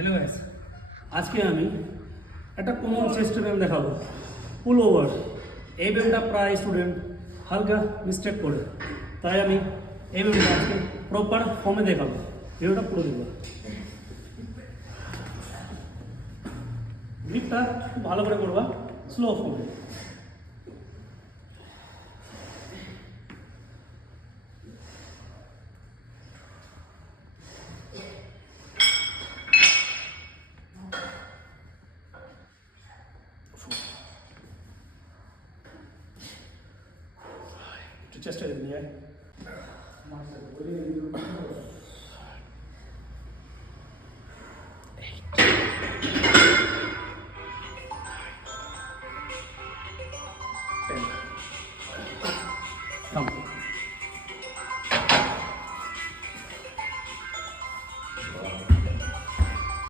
Hello guys, আজকে আমি একটা কমন চেস্ট ব্যায়াম দেখাবো, পুল ওভার। এই ব্যায়ামটা প্রায় স্টুডেন্ট হালকা মিস্টেক করে, তাই আমি এই ব্যায়ামটা আজকে প্রপার ফর্মে দেখাবো। ভিডিওটা পুরো দেবো। গ্রিপটা খুব ভালো করে করবা, স্লো ফর্মে। একটু চেষ্টা করে নিয়ে